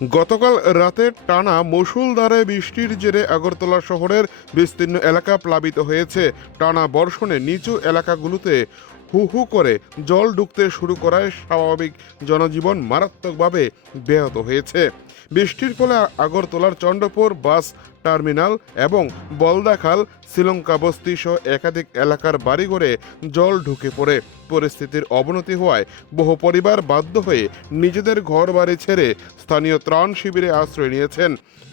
গতকাল রাতে টানা মুষলধারে বৃষ্টির জেরে আগরতলা শহরের বিস্তীর্ণ এলাকা প্লাবিত হয়েছে। টানা বর্ষণে নিচু এলাকাগুলোতে হু হু করে জল ঢুকতে শুরু করায় স্বাভাবিক জনজীবন মারাত্মকভাবে ব্যাহত হয়েছে। বৃষ্টির ফলে আগরতলার চন্দ্রপুর বাস টার্মিনাল এবং বলদাখাল, শ্রীলঙ্কা বস্তি সহ একাধিক এলাকার বাড়িঘরে জল ঢুকে পড়ে। পরিস্থিতির অবনতি হওয়ায় বহু পরিবার বাধ্য হয়ে নিজেদের ঘর বাড়ি ছেড়ে স্থানীয় ত্রাণ শিবিরে আশ্রয় নিয়েছেন।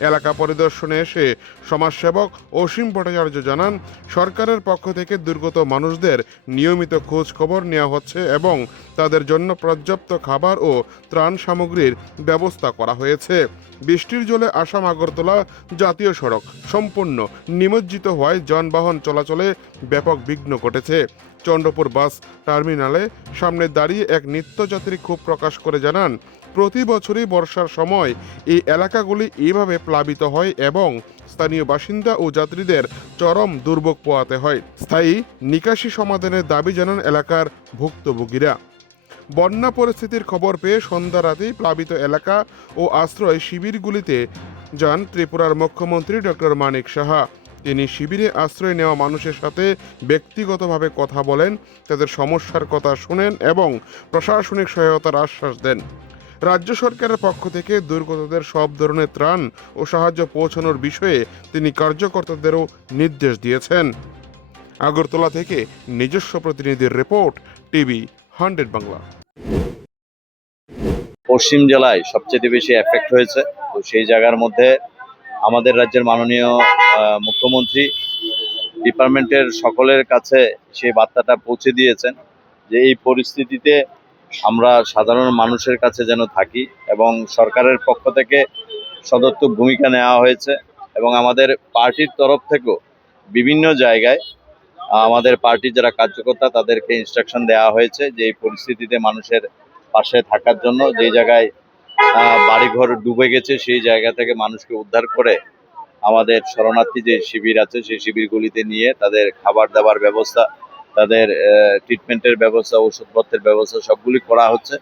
এলাকা পরিদর্শনে এসে সমাজসেবক অসীম ভট্টাচার্য জানান, সরকারের পক্ষ থেকে দুর্গত মানুষদের নিয়মিত খোঁজ খবর নেওয়া হচ্ছে এবং তাদের জন্য পর্যাপ্ত খাবার ও ত্রাণ সামগ্রীর ব্যবস্থা করা হয়েছে। বৃষ্টির জলে আসাম আগরতলা জাতীয় সড়ক সম্পূর্ণ নিমজ্জিত হওয়ায় যানবাহন চলাচলে ব্যাপক বিঘ্ন ঘটেছে। চন্দ্রপুর বাস টার্মিনালে সামনে দাঁড়িয়ে এক নিত্যযাত্রী ক্ষোভ প্রকাশ করে জানান, প্রতি বছরই বর্ষার সময় এই এলাকাগুলি এইভাবে প্লাবিত হয় এবং স্থানীয় বাসিন্দা ও যাত্রীদের চরম দুর্ভোগ পোহাতে হয়। স্থায়ী নিকাশি সমাধানের দাবি জানান এলাকার ভুক্তভোগীরা। বন্যা পরিস্থিতির খবর পেয়ে সন্ধ্যা রাতেই প্লাবিত এলাকা ও আশ্রয় শিবিরগুলিতে যান ত্রিপুরার মুখ্যমন্ত্রী ডক্টর মানিক সাহা। তিনি শিবিরে আশ্রয় নেওয়া মানুষের সাথে ব্যক্তিগতভাবে কথা বলেন, তাদের সমস্যার কথা শুনেন এবং প্রশাসনিক সহায়তার আশ্বাস দেন। রাজ্য সরকারের পক্ষ থেকে দুর্গতদের সব ধরনের ত্রাণ ও সাহায্য পৌঁছানোর বিষয়ে তিনি কার্যকর্তাদেরও নির্দেশ দিয়েছেন। আগরতলা থেকে নিজস্ব প্রতিনিধির রিপোর্ট, টিভি 100 বাংলা। পশ্চিম জেলায় সবচেয়ে বেশি এফেক্ট হয়েছে। তো সেই জায়গার মধ্যে আমাদের রাজ্যের মাননীয় মুখ্যমন্ত্রী ডিপার্টমেন্টের সকলের কাছে সেই বার্তাটা পৌঁছে দিয়েছেন যে এই পরিস্থিতিতে আমরা সাধারণ মানুষের কাছে যেন থাকি এবং সরকারের পক্ষ থেকে সদর্থক ভূমিকা নেওয়া হয়েছে এবং আমাদের পার্টির তরফ থেকেও বিভিন্ন জায়গায় আমাদের পার্টির যারা কার্যকর্তা তাদেরকে ইনস্ট্রাকশন দেওয়া হয়েছে যে এই পরিস্থিতিতে মানুষের পাশে থাকার জন্য। যে জায়গায় বাড়িঘর ডুবে গেছে সেই জায়গা থেকে মানুষকে উদ্ধার করে আমাদের শরণার্থী যে শিবির আছে সেই শিবিরগুলিতে নিয়ে তাদের খাবার দাবার ব্যবস্থা, তাদের ট্রিটমেন্টের ব্যবস্থা, ওষুধপত্রের ব্যবস্থা সবগুলি করা হচ্ছে।